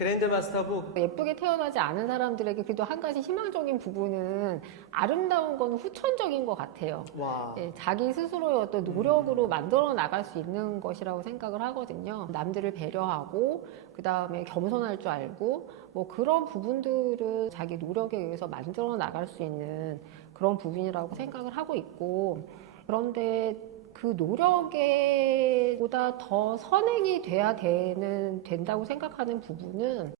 그랜드마스터북. 예쁘게 태어나지 않은 사람들에게 그래도 한 가지 희망적인 부분은 아름다운 건 후천적인 것 같아요. 와. 예, 자기 스스로의 어떤 노력으로 만들어 나갈 수 있는 것이라고 생각을 하거든요. 남들을 배려하고 그 다음에 겸손할 줄 알고 뭐 그런 부분들은 자기 노력에 의해서 만들어 나갈 수 있는 그런 부분이라고 생각을 하고 있고, 그런데 그 노력에 보다 더 선행이 돼야 된다고 생각하는 부분은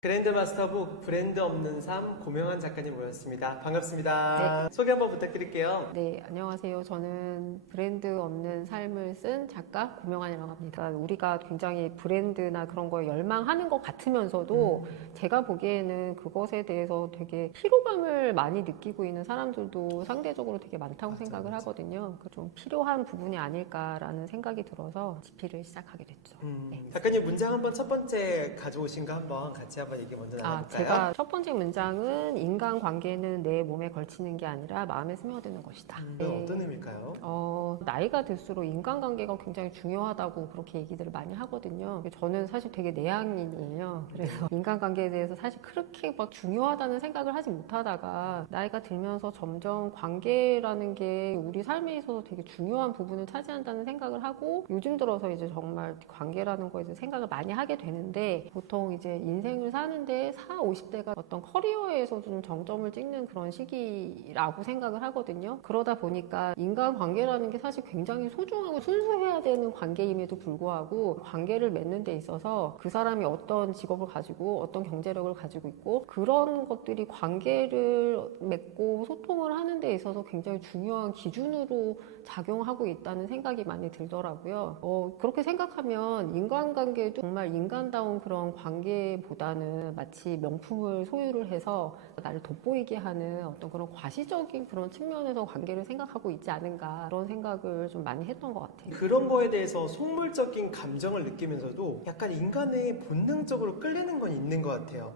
그랜드마스터북 브랜드 없는 삶 고명환 작가님 모셨습니다. 반갑습니다. 네. 소개 한번 부탁드릴게요. 네, 안녕하세요. 저는 브랜드 없는 삶을 쓴 작가 고명환이라고 합니다. 우리가 굉장히 브랜드나 그런 거에 열망하는 것 같으면서도 제가 보기에는 그것에 대해서 되게 피로감을 많이 느끼고 있는 사람들도 상대적으로 되게 많다고 생각을 하거든요. 좀 필요한 부분이 아닐까라는 생각이 들어서 집필을 시작하게 됐죠. 네. 작가님 문장 한번 첫 번째 가져오신 거 한번 같이 한번 얘기 먼저 나눠볼까요? 제가 첫 번째 문장은 인간관계는 내 몸에 걸치는 게 아니라 마음에 스며드는 것이다. 이건 어떤 의미일까요? 나이가 들수록 인간관계가 굉장히 중요하다고 그렇게 얘기들을 많이 하거든요. 저는 사실 되게 내향인이에요. 그래서 인간관계에 대해서 사실 그렇게 막 중요하다는 생각을 하지 못하다가 나이가 들면서 점점 관계라는 게 우리 삶에 있어서 되게 중요한 부분을 차지한다는 생각을 하고, 요즘 들어서 이제 정말 관계라는 거에 대해서 생각을 많이 하게 되는데, 보통 이제 인생을 사는데 40, 50대가 어떤 커리어에서 좀 정점을 찍는 그런 시기라고 생각을 하거든요. 그러다 보니까 인간관계라는 게 사실 굉장히 소중하고 순수해야 되는 관계임에도 불구하고, 관계를 맺는 데 있어서 그 사람이 어떤 직업을 가지고 어떤 경제력을 가지고 있고 그런 것들이 관계를 맺고 소통을 하는 데 있어서 굉장히 중요한 기준으로 작용하고 있다는 생각이 많이 들더라고요. 그렇게 생각하면 인간관계도 정말 인간다운 그런 관계보다는 마치 명품을 소유를 해서 나를 돋보이게 하는 어떤 그런 과시적인 그런 측면에서 관계를 생각하고 있지 않은가, 그런 생각을 좀 많이 했던 것 같아요. 그런 거에 대해서 속물적인 감정을 느끼면서도 약간 인간의 본능적으로 끌리는 건 있는 것 같아요.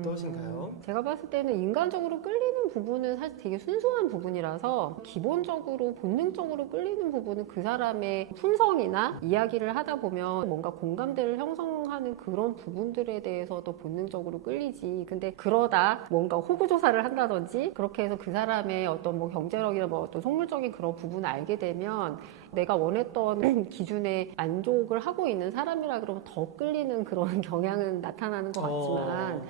어떠신가요? 제가 봤을 때는 인간적으로 끌리는 부분은 사실 되게 순수한 부분이라서, 기본적으로 본능적으로 끌리는 부분은 그 사람의 품성이나 이야기를 하다 보면 뭔가 공감대를 형성하는 그런 부분들에 대해서도 본능적으로 끌리지. 근데 그러다 뭔가 호구조사를 한다든지 그렇게 해서 그 사람의 어떤 뭐 경제력이나 뭐 어떤 속물적인 그런 부분을 알게 되면 내가 원했던 기준에 만족을 하고 있는 사람이라 그러면 더 끌리는 그런 경향은 나타나는 것 같지만,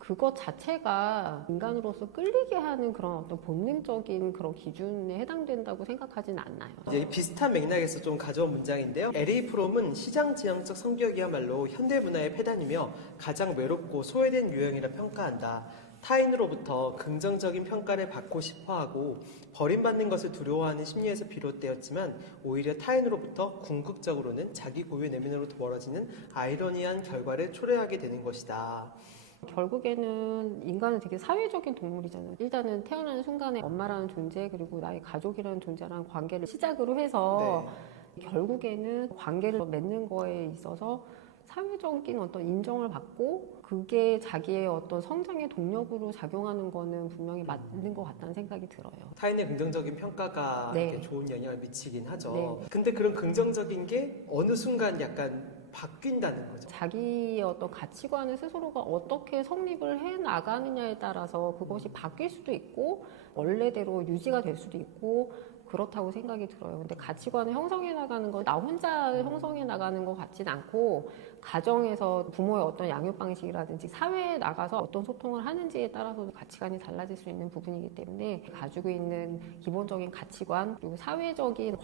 그것 자체가 인간으로서 끌리게 하는 그런 어떤 본능적인 그런 기준에 해당된다고 생각하진 않나요. 이제 비슷한 맥락에서 좀 가져온 문장인데요. LA 프롬은 시장 지향적 성격이야말로 현대 문화의 폐단이며 가장 외롭고 소외된 유형이라 평가한다. 타인으로부터 긍정적인 평가를 받고 싶어하고 버림받는 것을 두려워하는 심리에서 비롯되었지만, 오히려 타인으로부터 궁극적으로는 자기 고유 내면으로부터 멀어지는 아이러니한 결과를 초래하게 되는 것이다. 결국에는 인간은 되게 사회적인 동물이잖아요. 일단은 태어나는 순간에 엄마라는 존재, 그리고 나의 가족이라는 존재랑 관계를 시작으로 해서 결국에는 관계를 맺는 거에 있어서 사회적인 어떤 인정을 받고 그게 자기의 어떤 성장의 동력으로 작용하는 거는 분명히 맞는 것 같다는 생각이 들어요. 타인의 긍정적인 평가가 네. 이렇게 좋은 영향을 미치긴 하죠. 네. 근데 그런 긍정적인 게 어느 순간 약간 바뀐다는 거죠. 자기의 어떤 가치관을 스스로가 어떻게 성립을 해 나가느냐에 따라서 그것이 바뀔 수도 있고 원래대로 유지가 될 수도 있고 그렇다고 생각이 들어요. 근데 가치관을 형성해 나가는 건 나 혼자 형성해 나가는 것 같진 않고, 가정에서 부모의 어떤 양육 방식이라든지 사회에 나가서 어떤 소통을 하는지에 따라서 가치관이 달라질 수 있는 부분이기 때문에, 가지고 있는 기본적인 가치관 그리고 사회적인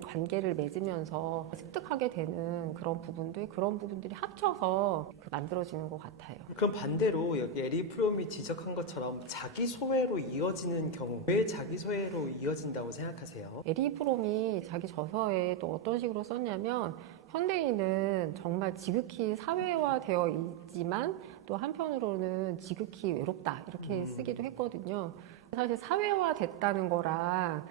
관계를 맺으면서 습득하게 되는 그런 부분들이 합쳐서 만들어지는 것 같아요. 그럼 반대로 여기 에리 프롬이 지적한 것처럼 자기 소외로 이어지는 경우, 왜 자기 소외로 이어진다고 생각하세요? 에리 프롬이 자기 저서에 또 어떤 식으로 썼냐면, 현대인은 정말 지극히 사회화되어 있지만 또 한편으로는 지극히 외롭다, 이렇게 쓰기도 했거든요. 사실 사회화됐다는 거랑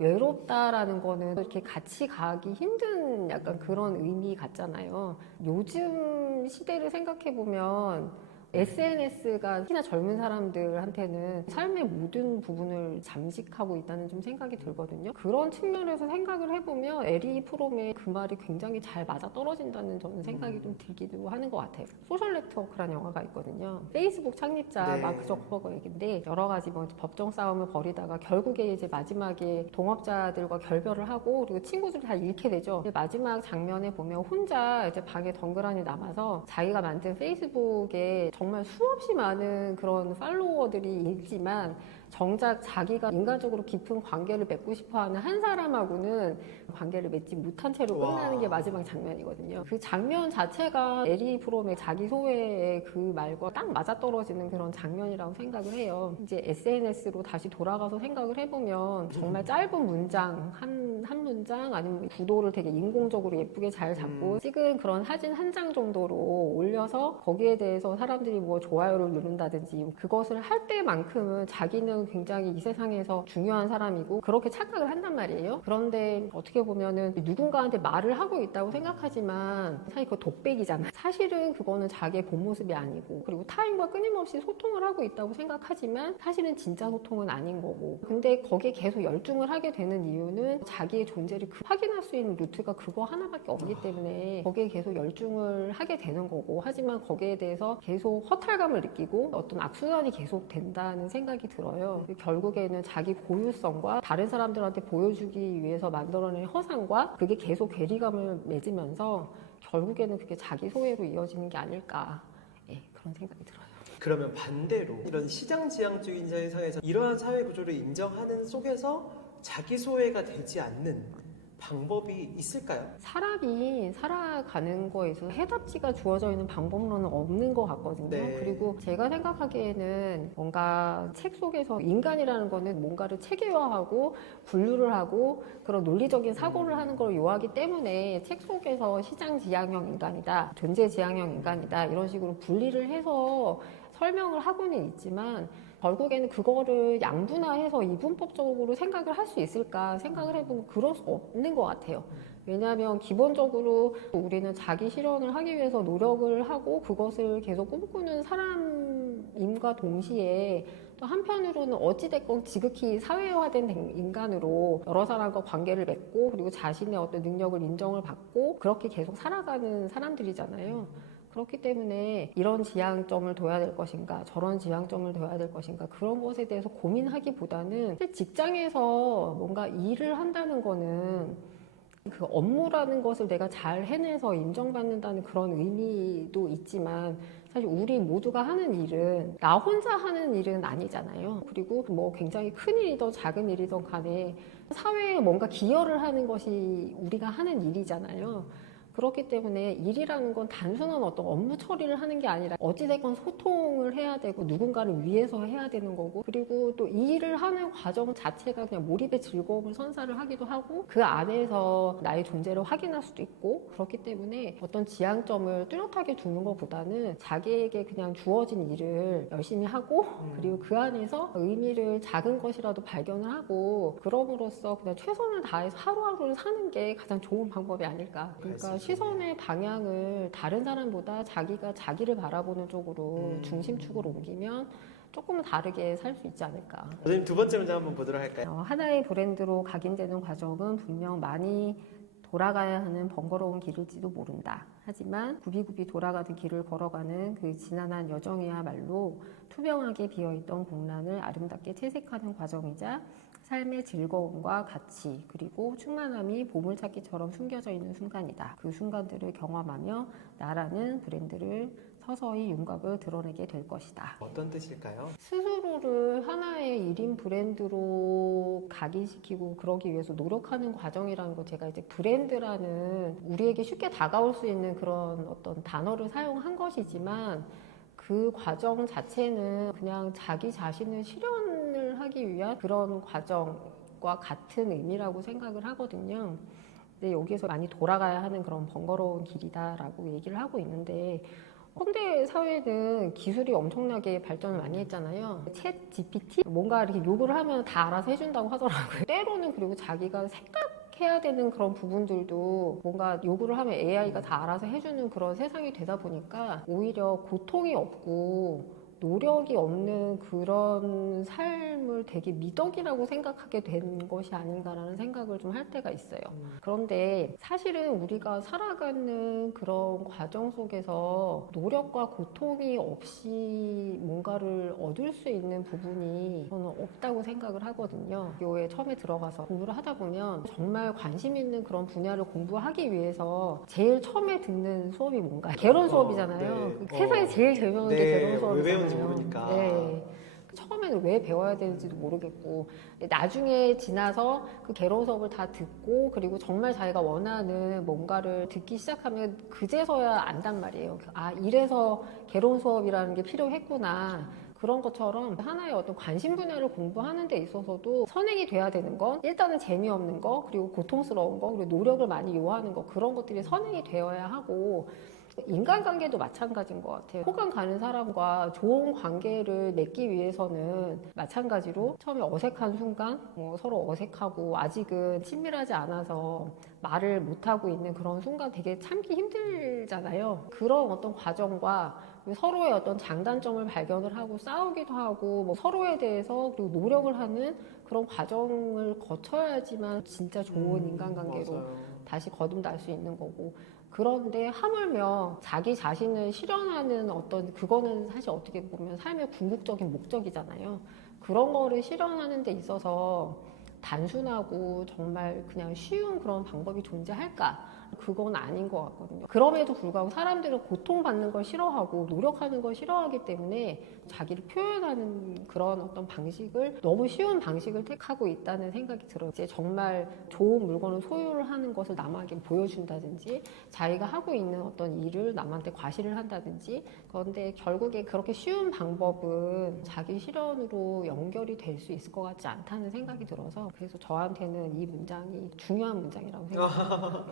외롭다라는 거는 이렇게 같이 가기 힘든 약간 그런 의미 같잖아요. 요즘 시대를 생각해 보면 SNS가 특히나 젊은 사람들한테는 삶의 모든 부분을 잠식하고 있다는 좀 생각이 들거든요. 그런 측면에서 생각을 해보면 에리 프롬의 그 말이 굉장히 잘 맞아 떨어진다는 저는 생각이 좀 들기도 하는 것 같아요. 소셜 네트워크라는 영화가 있거든요. 페이스북 창립자 네. 마크 저커버거 얘기인데 여러 가지 뭐 법정 싸움을 벌이다가 결국에 이제 마지막에 동업자들과 결별을 하고 그리고 친구들을 다 잃게 되죠. 마지막 장면에 보면 혼자 이제 방에 덩그러니 남아서 자기가 만든 페이스북에 정말 수없이 많은 그런 팔로워들이 있지만 정작 자기가 인간적으로 깊은 관계를 맺고 싶어하는 한 사람하고는 관계를 맺지 못한 채로 끝나는 게 마지막 장면이거든요. 그 장면 자체가 에리 프롬의 자기 소외의 그 말과 딱 맞아떨어지는 그런 장면이라고 생각을 해요. 이제 SNS로 다시 돌아가서 생각을 해보면 정말 짧은 문장 한 문장 아니면 구도를 되게 인공적으로 예쁘게 잘 잡고 찍은 그런 사진 한 장 정도로 올려서 거기에 대해서 사람들이 뭐 좋아요를 누른다든지 그것을 할 때만큼은 자기는 굉장히 이 세상에서 중요한 사람이고 그렇게 착각을 한단 말이에요. 그런데 어떻게 보면은 누군가한테 말을 하고 있다고 생각하지만 사실 그거 독백이잖아요. 사실은 그거는 자기의 본 모습이 아니고 그리고 타인과 끊임없이 소통을 하고 있다고 생각하지만 사실은 진짜 소통은 아닌 거고 근데 거기에 계속 열중을 하게 되는 이유는 자기의 존재를 확인할 수 있는 루트가 그거 하나밖에 없기 때문에 거기에 계속 열중을 하게 되는 거고 하지만 거기에 대해서 계속 허탈감을 느끼고 어떤 악순환이 계속 된다는 생각이 들어요. 결국에는 자기 고유성과 다른 사람들한테 보여주기 위해서 만들어낸 허상과 그게 계속 괴리감을 맺으면서 결국에는 그게 자기 소외로 이어지는 게 아닐까 그런 생각이 들어요. 그러면 반대로 이런 시장지향적인 세상에서 이러한 사회 구조를 인정하는 속에서 자기 소외가 되지 않는 방법이 있을까요? 사람이 살아가는 거에 있어서 해답지가 주어져 있는 방법론은 없는 것 같거든요. 네. 그리고 제가 생각하기에는 뭔가 책 속에서 인간이라는 거는 뭔가를 체계화하고 분류를 하고 그런 논리적인 사고를 하는 걸 요하기 때문에 책 속에서 시장지향형 인간이다, 존재지향형 인간이다 이런 식으로 분리를 해서 설명을 하고는 있지만 결국에는 그거를 양분화해서 이분법적으로 생각을 할 수 있을까 생각을 해보면 그럴 수 없는 것 같아요. 왜냐하면 기본적으로 우리는 자기 실현을 하기 위해서 노력을 하고 그것을 계속 꿈꾸는 사람임과 동시에 또 한편으로는 어찌됐건 지극히 사회화된 인간으로 여러 사람과 관계를 맺고 그리고 자신의 어떤 능력을 인정을 받고 그렇게 계속 살아가는 사람들이잖아요. 그렇기 때문에 이런 지향점을 둬야 될 것인가 저런 지향점을 둬야 될 것인가 그런 것에 대해서 고민하기보다는 직장에서 뭔가 일을 한다는 거는 그 업무라는 것을 내가 잘 해내서 인정받는다는 그런 의미도 있지만 사실 우리 모두가 하는 일은 나 혼자 하는 일은 아니잖아요. 그리고 뭐 굉장히 큰 일이든 작은 일이든 간에 사회에 뭔가 기여를 하는 것이 우리가 하는 일이잖아요. 그렇기 때문에 일이라는 건 단순한 어떤 업무 처리를 하는 게 아니라 어찌됐건 소통을 해야 되고 누군가를 위해서 해야 되는 거고 그리고 또 이 일을 하는 과정 자체가 그냥 몰입의 즐거움을 선사를 하기도 하고 그 안에서 나의 존재를 확인할 수도 있고 그렇기 때문에 어떤 지향점을 뚜렷하게 두는 것보다는 자기에게 그냥 주어진 일을 열심히 하고 그리고 그 안에서 의미를 작은 것이라도 발견을 하고 그럼으로써 그냥 최선을 다해서 하루하루를 사는 게 가장 좋은 방법이 아닐까. 그러니까 시선의 방향을 다른 사람보다 자기가 자기를 바라보는 쪽으로 중심축으로 옮기면 조금 다르게 살 수 있지 않을까. 선생님 두 번째 문제 한번 보도록 할까요? 하나의 브랜드로 각인되는 과정은 분명 많이 돌아가야 하는 번거로운 길일지도 모른다. 하지만 굽이굽이 돌아가는 길을 걸어가는 그 지난한 여정이야말로 투명하게 비어있던 공란을 아름답게 채색하는 과정이자 삶의 즐거움과 가치 그리고 충만함이 보물찾기처럼 숨겨져 있는 순간이다. 그 순간들을 경험하며 나라는 브랜드를 서서히 윤곽을 드러내게 될 것이다. 어떤 뜻일까요? 스스로를 하나의 1인 브랜드로 각인시키고 그러기 위해서 노력하는 과정이라는 거 제가 이제 브랜드라는 우리에게 쉽게 다가올 수 있는 그런 어떤 단어를 사용한 것이지만 그 과정 자체는 그냥 자기 자신을 실현을 하기 위한 그런 과정과 같은 의미라고 생각을 하거든요. 근데 여기에서 많이 돌아가야 하는 그런 번거로운 길이다라고 얘기를 하고 있는데 현대 사회는 기술이 엄청나게 발전을 많이 했잖아요. 챗 GPT? 뭔가 이렇게 요구를 하면 다 알아서 해준다고 하더라고요. 때로는 그리고 자기가 해야 되는 그런 부분들도 뭔가 요구를 하면 AI가 다 알아서 해주는 그런 세상이 되다 보니까 오히려 고통이 없고 노력이 없는 그런 삶을 되게 미덕이라고 생각하게 된 것이 아닌가라는 생각을 좀 할 때가 있어요. 그런데 사실은 우리가 살아가는 그런 과정 속에서 노력과 고통이 없이 뭔가를 얻을 수 있는 부분이 저는 없다고 생각을 하거든요. 교회에 처음에 들어가서 공부를 하다 보면 정말 관심 있는 그런 분야를 공부하기 위해서 제일 처음에 듣는 수업이 뭔가요? 개론 수업이잖아요. 네. 세상에 제일 재미없는 게 네, 개론 왜 수업이잖아요. 배우는지 모르니까. 네. 처음에는 왜 배워야 되는지도 모르겠고 나중에 지나서 그 개론 수업을 다 듣고 그리고 정말 자기가 원하는 뭔가를 듣기 시작하면 그제서야 안단 말이에요. 아, 이래서 개론 수업이라는 게 필요했구나. 그런 것처럼 하나의 어떤 관심 분야를 공부하는 데 있어서도 선행이 돼야 되는 건 일단은 재미없는 거, 그리고 고통스러운 거, 그리고 노력을 많이 요하는 거, 그런 것들이 선행이 되어야 하고 인간관계도 마찬가지인 것 같아요. 호감 가는 사람과 좋은 관계를 맺기 위해서는 마찬가지로 처음에 어색한 순간 서로 어색하고 아직은 친밀하지 않아서 말을 못하고 있는 그런 순간 되게 참기 힘들잖아요. 그런 어떤 과정과 서로의 어떤 장단점을 발견을 하고 싸우기도 하고 서로에 대해서 그리고 노력을 하는 그런 과정을 거쳐야지만 진짜 좋은 인간관계로 맞아요. 다시 거듭날 수 있는 거고, 그런데 하물며 자기 자신을 실현하는 어떤 그거는 사실 어떻게 보면 삶의 궁극적인 목적이잖아요. 그런 거를 실현하는 데 있어서 단순하고 정말 그냥 쉬운 그런 방법이 존재할까? 그건 아닌 것 같거든요. 그럼에도 불구하고 사람들은 고통받는 걸 싫어하고 노력하는 걸 싫어하기 때문에 자기를 표현하는 그런 어떤 방식을 너무 쉬운 방식을 택하고 있다는 생각이 들어요. 이제 정말 좋은 물건을 소유를 하는 것을 남에게 보여준다든지 자기가 하고 있는 어떤 일을 남한테 과시를 한다든지, 그런데 결국에 그렇게 쉬운 방법은 자기 실현으로 연결이 될 수 있을 것 같지 않다는 생각이 들어서 그래서 저한테는 이 문장이 중요한 문장이라고 생각합니다.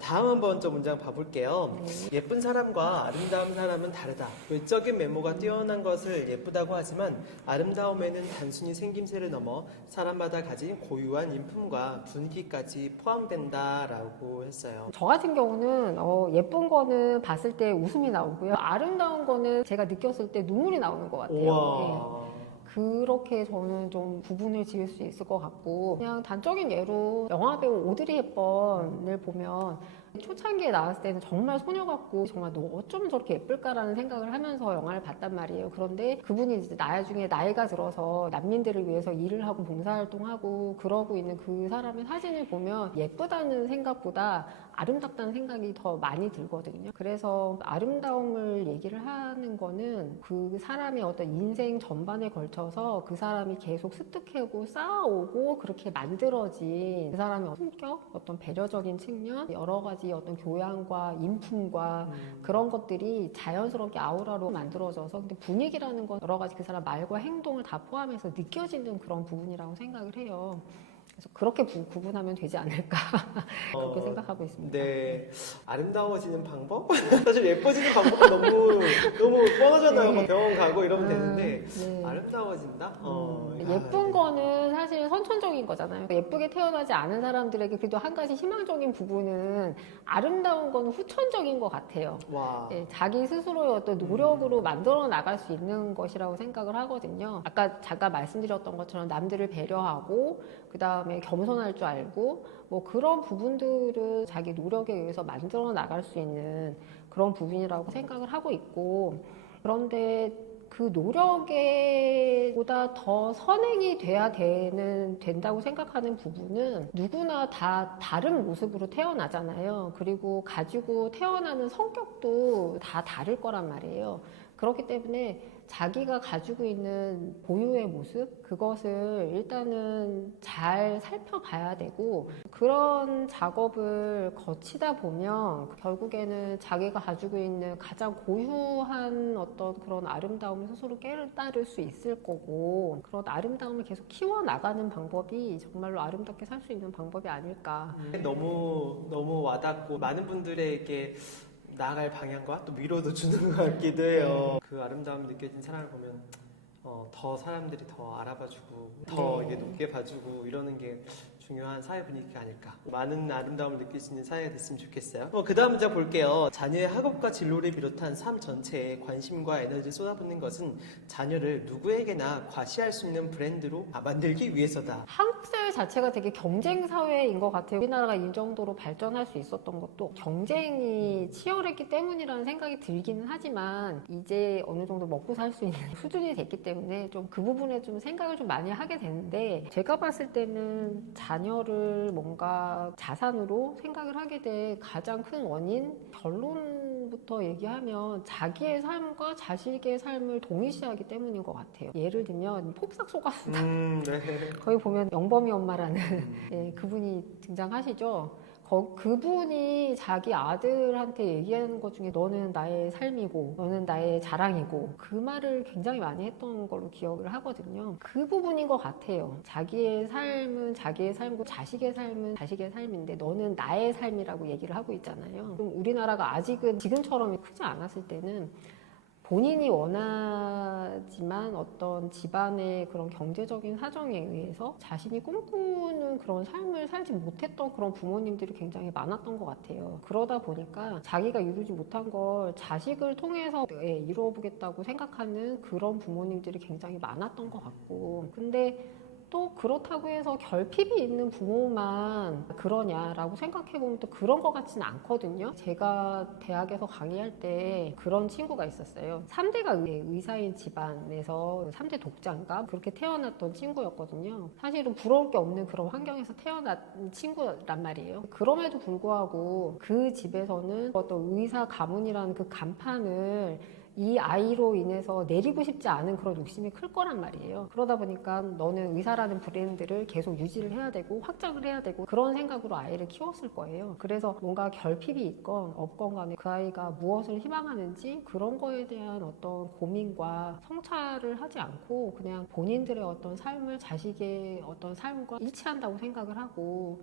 다음 한번 좀 문장 봐볼게요. 예쁜 사람과 아름다운 사람은 다르다. 외적인 외모가 뛰어난 것을 예쁘다고 하지만 아름다움에는 단순히 생김새를 넘어 사람마다 가진 고유한 인품과 분위기까지 포함된다라고 했어요. 저 같은 경우는 예쁜 거는 봤을 때 웃음이 나오고요. 아름다운 거는 제가 느꼈을 때 눈물이 나오는 것 같아요. 예. 우와. 그렇게 저는 좀 구분을 지을 수 있을 것 같고, 그냥 단적인 예로 영화배우 오드리 헵번을 보면 초창기에 나왔을 때는 정말 소녀 같고 정말 너 어쩜 저렇게 예쁠까라는 생각을 하면서 영화를 봤단 말이에요. 그런데 그분이 이제 나중에 나이가 들어서 난민들을 위해서 일을 하고 봉사활동하고 그러고 있는 그 사람의 사진을 보면 예쁘다는 생각보다 아름답다는 생각이 더 많이 들거든요. 그래서 아름다움을 얘기를 하는 거는 그 사람의 어떤 인생 전반에 걸쳐서 그 사람이 계속 습득하고 쌓아오고 그렇게 만들어진 그 사람의 품격, 어떤 배려적인 측면, 여러 가지 어떤 교양과 인품과 그런 것들이 자연스럽게 아우라로 만들어져서, 근데 분위기라는 건 여러 가지 그 사람 말과 행동을 다 포함해서 느껴지는 그런 부분이라고 생각을 해요. 그래서 그렇게 구분하면 되지 않을까 그렇게 생각하고 있습니다. 네, 아름다워지는 방법? 사실 예뻐지는 방법은 너무 뻔하잖아요. 네. 막 병원 가고 이러면 되는데 네. 아름다워진다? 예쁜 거는 사실 선천적인 거잖아요. 예쁘게 태어나지 않은 사람들에게 그래도 한 가지 희망적인 부분은 아름다운 거는 후천적인 것 같아요. 와. 예, 자기 스스로의 어떤 노력으로 만들어 나갈 수 있는 것이라고 생각을 하거든요. 아까 잠깐 말씀드렸던 것처럼 남들을 배려하고 그 다음에 겸손할 줄 알고 그런 부분들은 자기 노력에 의해서 만들어 나갈 수 있는 그런 부분이라고 생각을 하고 있고, 그런데 그 노력에 보다 더 선행이 돼야 된다고 생각하는 부분은 누구나 다 다른 모습으로 태어나잖아요. 그리고 가지고 태어나는 성격도 다 다를 거란 말이에요. 그렇기 때문에 자기가 가지고 있는 고유의 모습, 그것을 일단은 잘 살펴봐야 되고, 그런 작업을 거치다 보면 결국에는 자기가 가지고 있는 가장 고유한 어떤 그런 아름다움을 스스로 깨달을 수 있을 거고, 그런 아름다움을 계속 키워나가는 방법이 정말로 아름답게 살 수 있는 방법이 아닐까. 너무 와닿고 많은 분들에게 나아갈 방향과 또 위로도 주는 것 같기도 해요. 그 아름다움이 느껴진 사람을 보면 더 사람들이 더 알아봐주고 더 이게 높게 봐주고 이러는 게 중요한 사회 분위기가 아닐까. 많은 아름다움을 느낄 수 있는 사회가 됐으면 좋겠어요. 그 다음 문장 볼게요. 자녀의 학업과 진로를 비롯한 삶 전체에 관심과 에너지를 쏟아붓는 것은 자녀를 누구에게나 과시할 수 있는 브랜드로 만들기 위해서다. 한국 사회 자체가 되게 경쟁 사회인 것 같아요. 우리나라가 이 정도로 발전할 수 있었던 것도 경쟁이 치열했기 때문이라는 생각이 들기는 하지만 이제 어느 정도 먹고 살 수 있는 수준이 됐기 때문에 좀 그 부분에 좀 생각을 좀 많이 하게 되는데, 제가 봤을 때는 자녀를 뭔가 자산으로 생각을 하게 될 가장 큰 원인, 결론부터 얘기하면 자기의 삶과 자식의 삶을 동일시하기 때문인 것 같아요. 예를 들면 폭삭 속았수다. 네. 거기 보면 영범이 엄마라는 예, 그분이 등장하시죠. 그분이 자기 아들한테 얘기하는 것 중에 너는 나의 삶이고 너는 나의 자랑이고, 그 말을 굉장히 많이 했던 걸로 기억을 하거든요. 그 부분인 것 같아요. 자기의 삶은 자기의 삶이고 자식의 삶은 자식의 삶인데 너는 나의 삶이라고 얘기를 하고 있잖아요. 그럼 우리나라가 아직은 지금처럼 크지 않았을 때는 본인이 원하지만 어떤 집안의 그런 경제적인 사정에 의해서 자신이 꿈꾸는 그런 삶을 살지 못했던 그런 부모님들이 굉장히 많았던 것 같아요. 그러다 보니까 자기가 이루지 못한 걸 자식을 통해서 이루어보겠다고 생각하는 그런 부모님들이 굉장히 많았던 것 같고, 근데 또 그렇다고 해서 결핍이 있는 부모만 그러냐라고 생각해보면 또 그런 것 같지는 않거든요. 제가 대학에서 강의할 때 그런 친구가 있었어요. 3대가 의사인 집안에서 3대 독자인가? 그렇게 태어났던 친구였거든요. 사실은 부러울 게 없는 그런 환경에서 태어난 친구란 말이에요. 그럼에도 불구하고 그 집에서는 어떤 의사 가문이라는 그 간판을 이 아이로 인해서 내리고 싶지 않은 그런 욕심이 클 거란 말이에요. 그러다 보니까 너는 의사라는 브랜드를 계속 유지를 해야 되고 확장을 해야 되고 그런 생각으로 아이를 키웠을 거예요. 그래서 뭔가 결핍이 있건 없건 간에 그 아이가 무엇을 희망하는지 그런 거에 대한 어떤 고민과 성찰을 하지 않고 그냥 본인들의 어떤 삶을 자식의 어떤 삶과 일치한다고 생각을 하고,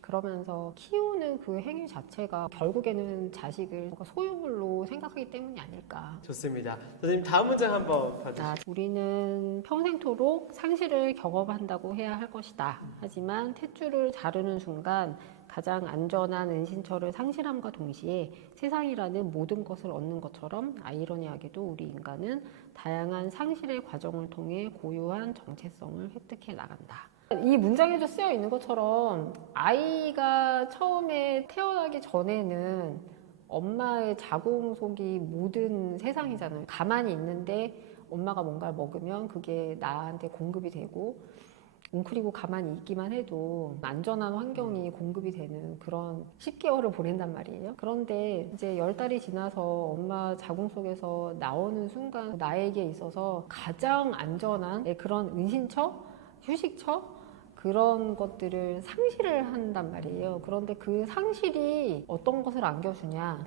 그러면서 키우는 그 행위 자체가 결국에는 자식을 소유물로 생각하기 때문이 아닐까. 좋습니다. 선생님 다음 문장 한번 봐주시죠. 우리는 평생토록 상실을 경험한다고 해야 할 것이다. 하지만 탯줄을 자르는 순간 가장 안전한 은신처를 상실함과 동시에 세상이라는 모든 것을 얻는 것처럼 아이러니하게도 우리 인간은 다양한 상실의 과정을 통해 고유한 정체성을 획득해 나간다. 이 문장에도 쓰여 있는 것처럼 아이가 처음에 태어나기 전에는 엄마의 자궁 속이 모든 세상이잖아요. 가만히 있는데 엄마가 뭔가를 먹으면 그게 나한테 공급이 되고, 웅크리고 가만히 있기만 해도 안전한 환경이 공급이 되는 그런 10개월을 보낸단 말이에요. 그런데 이제 10달이 지나서 엄마 자궁 속에서 나오는 순간 나에게 있어서 가장 안전한 그런 은신처, 휴식처, 그런 것들을 상실을 한단 말이에요. 그런데 그 상실이 어떤 것을 안겨주냐?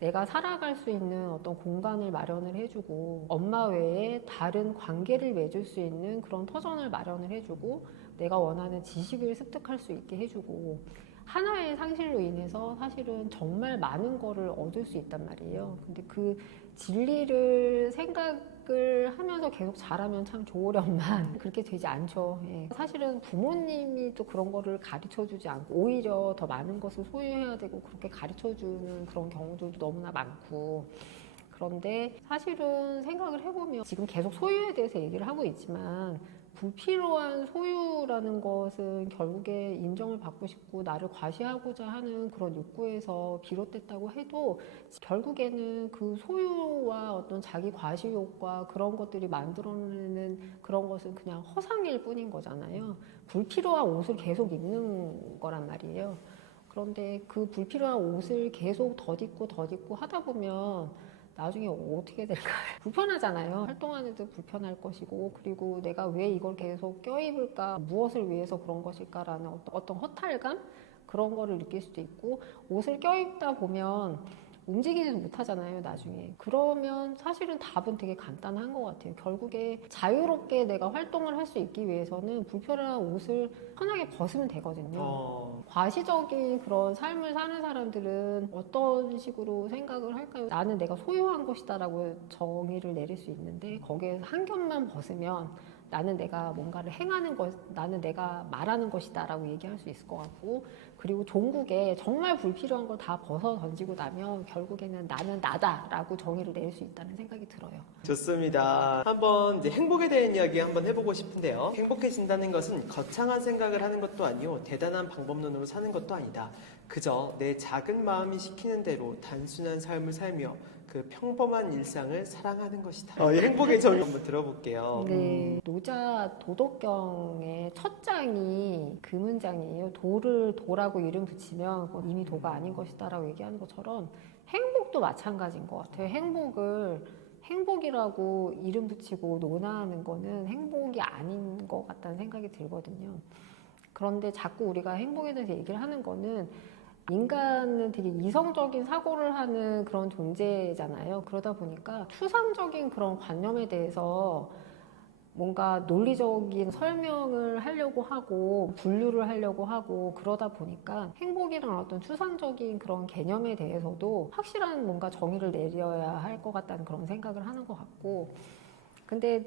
내가 살아갈 수 있는 어떤 공간을 마련을 해주고, 엄마 외에 다른 관계를 맺을 수 있는 그런 터전을 마련을 해주고, 내가 원하는 지식을 습득할 수 있게 해주고, 하나의 상실로 인해서 사실은 정말 많은 거를 얻을 수 있단 말이에요. 근데 그 진리를 생각을 하면서 계속 자라면 참 좋으련만 그렇게 되지 않죠. 예. 사실은 부모님이 또 그런 거를 가르쳐 주지 않고 오히려 더 많은 것을 소유해야 되고 그렇게 가르쳐 주는 그런 경우들도 너무나 많고, 그런데 사실은 생각을 해보면 지금 계속 소유에 대해서 얘기를 하고 있지만 불필요한 소유라는 것은 결국에 인정을 받고 싶고 나를 과시하고자 하는 그런 욕구에서 비롯됐다고 해도 결국에는 그 소유와 어떤 자기 과시욕과 그런 것들이 만들어내는 그런 것은 그냥 허상일 뿐인 거잖아요. 불필요한 옷을 계속 입는 거란 말이에요. 그런데 그 불필요한 옷을 계속 덧입고 하다 보면 나중에 어떻게 될까요? 불편하잖아요. 활동하는데 불편할 것이고, 그리고 내가 왜 이걸 계속 껴입을까, 무엇을 위해서 그런 것일까라는 어떤 허탈감? 그런 거를 느낄 수도 있고, 옷을 껴입다 보면 움직이지도 못하잖아요, 나중에. 그러면 사실은 답은 되게 간단한 것 같아요. 결국에 자유롭게 내가 활동을 할 수 있기 위해서는 불편한 옷을 편하게 벗으면 되거든요. 과시적인 그런 삶을 사는 사람들은 어떤 식으로 생각을 할까요? 나는 내가 소유한 것이다 라고 정의를 내릴 수 있는데, 거기에서 한 겹만 벗으면 나는 내가 뭔가를 행하는 것, 나는 내가 말하는 것이다 라고 얘기할 수 있을 것 같고, 그리고 종국에 정말 불필요한 걸 다 벗어 던지고 나면 결국에는 나는 나다 라고 정의를 내릴 수 있다는 생각이 들어요. 좋습니다. 한번 이제 행복에 대한 이야기 한번 해보고 싶은데요. 행복해진다는 것은 거창한 생각을 하는 것도 아니요, 대단한 방법론으로 사는 것도 아니다. 그저 내 작은 마음이 시키는 대로 단순한 삶을 살며 그 평범한 일상을 사랑하는 것이다. 이 행복의 정의 한번 들어볼게요. 네, 노자 도덕경의 첫 장이 그 문장이에요. 도를 도라고 이름 붙이면 그건 이미 도가 아닌 것이다 라고 얘기하는 것처럼 행복도 마찬가지인 것 같아요. 행복이라고 이름 붙이고 논하는 거는 행복이 아닌 것 같다는 생각이 들거든요. 그런데 자꾸 우리가 행복에 대해서 얘기를 하는 거는 인간은 되게 이성적인 사고를 하는 그런 존재잖아요. 그러다 보니까 추상적인 그런 관념에 대해서 뭔가 논리적인 설명을 하려고 하고 분류를 하려고 하고 그러다 보니까 행복이란 어떤 추상적인 그런 개념에 대해서도 확실한 뭔가 정의를 내려야 할 것 같다는 그런 생각을 하는 것 같고, 근데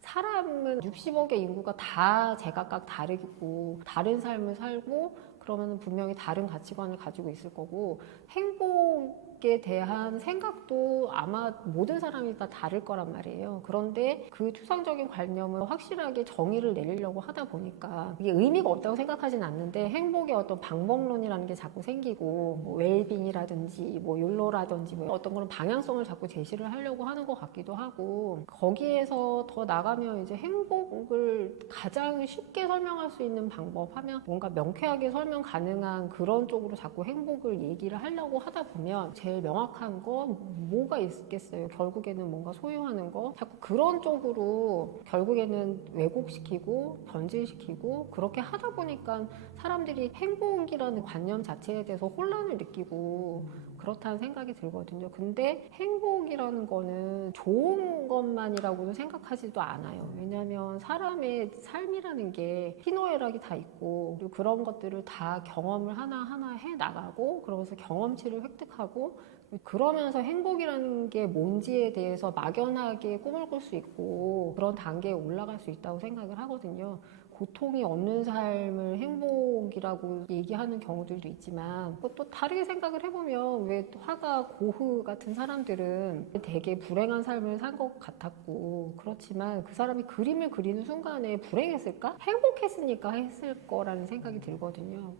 사람은 60억의 인구가 다 제각각 다르고 다른 삶을 살고 그러면 분명히 다른 가치관을 가지고 있을 거고, 행복에 대한 생각도 아마 모든 사람이 다 다를 거란 말이에요. 그런데 그 추상적인 관념을 확실하게 정의를 내리려고 하다 보니까 이게 의미가 없다고 생각하진 않는데, 행복의 어떤 방법론이라는 게 자꾸 생기고, 뭐 웰빙이라든지 뭐 욜로라든지 뭐 어떤 그런 방향성을 자꾸 제시를 하려고 하는 것 같기도 하고, 거기에서 더 나가면 이제 행복을 가장 쉽게 설명할 수 있는 방법 하면 뭔가 명쾌하게 설명 가능한 그런 쪽으로 자꾸 행복을 얘기를 하려고 하다 보면 제일 명확한 건 뭐가 있겠어요. 결국에는 뭔가 소유하는 거, 자꾸 그런 쪽으로 결국에는 왜곡시키고 변질시키고 그렇게 하다 보니까 사람들이 행복이라는 관념 자체에 대해서 혼란을 느끼고 그렇다는 생각이 들거든요. 근데 행복이라는 거는 좋은 것만이라고는 생각하지도 않아요. 왜냐하면 사람의 삶이라는 게 희노애락이 다 있고, 그리고 그런 것들을 다 경험을 하나하나 해 나가고, 그러면서 경험치를 획득하고, 그러면서 행복이라는 게 뭔지에 대해서 막연하게 꿈을 꿀 수 있고 그런 단계에 올라갈 수 있다고 생각을 하거든요. 고통이 없는 삶을 행복이라고 얘기하는 경우들도 있지만, 또 다르게 생각을 해보면 왜 화가 고흐 같은 사람들은 되게 불행한 삶을 산 것 같았고, 그렇지만 그 사람이 그림을 그리는 순간에 불행했을까? 행복했으니까 했을 거라는 생각이 들거든요.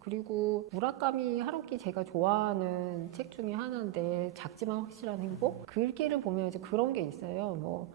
그리고 무라카미 하루키, 제가 좋아하는 책 중에 하나인데 작지만 확실한 행복? 글귀를 보면 이제 그런 게 있어요. 뭐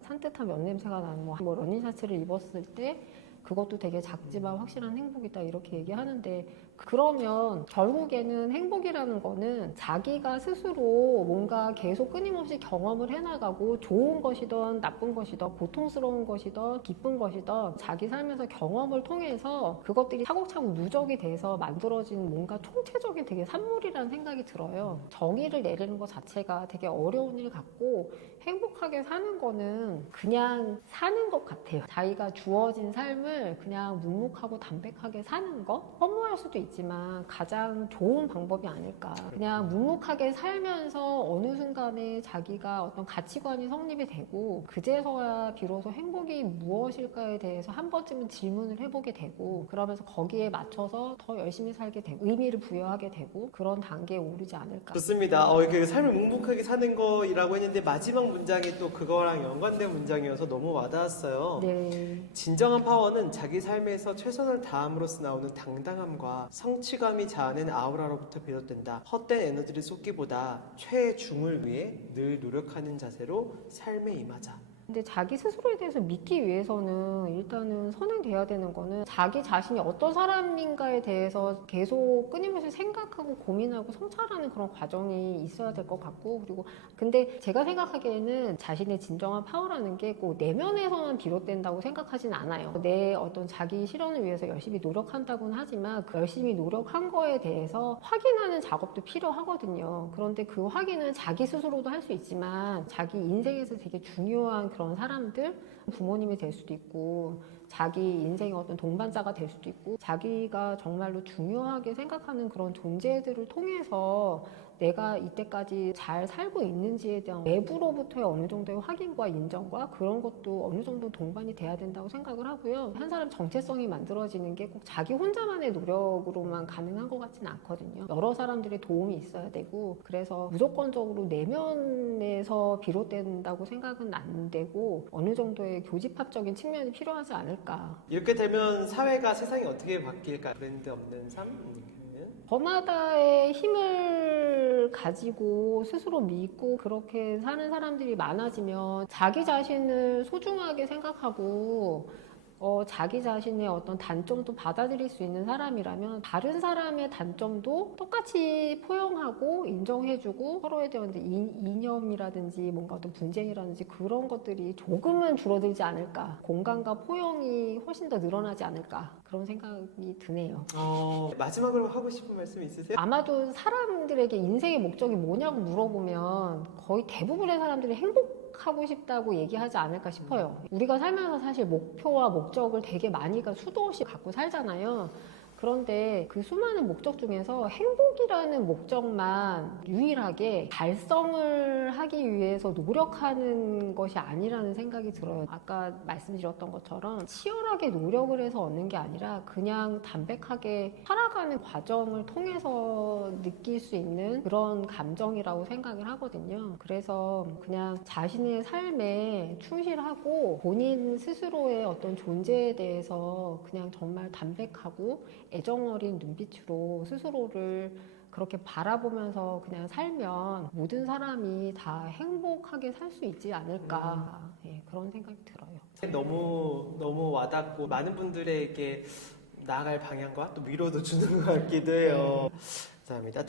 산뜻한 면 냄새가 나는 뭐 러닝셔츠를 입었을 때 그것도 되게 작지만 확실한 행복이다 이렇게 얘기하는데, 그러면 결국에는 행복이라는 거는 자기가 스스로 뭔가 계속 끊임없이 경험을 해나가고, 좋은 것이든 나쁜 것이든 고통스러운 것이든 기쁜 것이든 자기 삶에서 경험을 통해서 그것들이 차곡차곡 누적이 돼서 만들어진 뭔가 총체적인 되게 산물이라는 생각이 들어요. 정의를 내리는 것 자체가 되게 어려운 일 같고, 행복하게 사는 거는 그냥 사는 것 같아요. 자기가 주어진 삶을 그냥 묵묵하고 담백하게 사는 거? 허무할 수도 있지만 가장 좋은 방법이 아닐까. 그냥 묵묵하게 살면서 어느 순간에 자기가 어떤 가치관이 성립이 되고, 그제서야 비로소 행복이 무엇일까에 대해서 한 번쯤은 질문을 해보게 되고, 그러면서 거기에 맞춰서 더 열심히 살게 되고 의미를 부여하게 되고 그런 단계에 오르지 않을까. 좋습니다. 그 삶을 묵묵하게 사는 거라고 했는데 마지막 문장이 또 그거랑 연관된 문장이어서 너무 와닿았어요. 네. 진정한 파워는 자기 삶에서 최선을 다함으로써 나오는 당당함과 성취감이 자아낸 아우라로부터 비롯된다. 헛된 에너지를 쏟기보다 최중을 위해 늘 노력하는 자세로 삶에 임하자. 근데 자기 스스로에 대해서 믿기 위해서는 일단은 선행돼야 되는 거는 자기 자신이 어떤 사람인가에 대해서 계속 끊임없이 생각하고 고민하고 성찰하는 그런 과정이 있어야 될 것 같고, 그리고 근데 제가 생각하기에는 자신의 진정한 파워라는 게 꼭 내면에서만 비롯된다고 생각하진 않아요. 내 어떤 자기 실현을 위해서 열심히 노력한다고는 하지만 그 열심히 노력한 거에 대해서 확인하는 작업도 필요하거든요. 그런데 그 확인은 자기 스스로도 할 수 있지만 자기 인생에서 되게 중요한 그런 사람들, 부모님이 될 수도 있고 자기 인생의 어떤 동반자가 될 수도 있고 자기가 정말로 중요하게 생각하는 그런 존재들을 통해서 내가 이때까지 잘 살고 있는지에 대한 외부로부터의 어느 정도의 확인과 인정과 그런 것도 어느 정도 동반이 돼야 된다고 생각을 하고요. 한 사람 정체성이 만들어지는 게 꼭 자기 혼자만의 노력으로만 가능한 것 같지는 않거든요. 여러 사람들의 도움이 있어야 되고, 그래서 무조건적으로 내면에서 비롯된다고 생각은 안 되고 어느 정도의 교집합적인 측면이 필요하지 않을까. 이렇게 되면 사회가 세상이 어떻게 바뀔까? 브랜드 없는 삶? 저마다의 힘을 가지고 스스로 믿고 그렇게 사는 사람들이 많아지면 자기 자신을 소중하게 생각하고 자기 자신의 어떤 단점도 받아들일 수 있는 사람이라면 다른 사람의 단점도 똑같이 포용하고 인정해주고 서로에 대한 이념이라든지 뭔가 어떤 분쟁이라든지 그런 것들이 조금은 줄어들지 않을까. 공감과 포용이 훨씬 더 늘어나지 않을까. 그런 생각이 드네요. 마지막으로 하고 싶은 말씀 있으세요? 아마도 사람들에게 인생의 목적이 뭐냐고 물어보면 거의 대부분의 사람들이 행복하고 싶다고 얘기하지 않을까 싶어요. 우리가 살면서 사실 목표와 목적을 되게 많이가 수도 없이 갖고 살잖아요. 그런데 그 수많은 목적 중에서 행복이라는 목적만 유일하게 달성을 하기 위해서 노력하는 것이 아니라는 생각이 들어요. 아까 말씀드렸던 것처럼 치열하게 노력을 해서 얻는 게 아니라 그냥 담백하게 살아가는 과정을 통해서 느낄 수 있는 그런 감정이라고 생각을 하거든요. 그래서 그냥 자신의 삶에 충실하고 본인 스스로의 어떤 존재에 대해서 그냥 정말 담백하고 애정어린 눈빛으로 스스로를 그렇게 바라보면서 그냥 살면 모든 사람이 다 행복하게 살 수 있지 않을까. 그런 생각이 들어요. 너무 와닿고 많은 분들에게 나아갈 방향과 또 위로도 주는 것 같기도 해요. 감사합니다.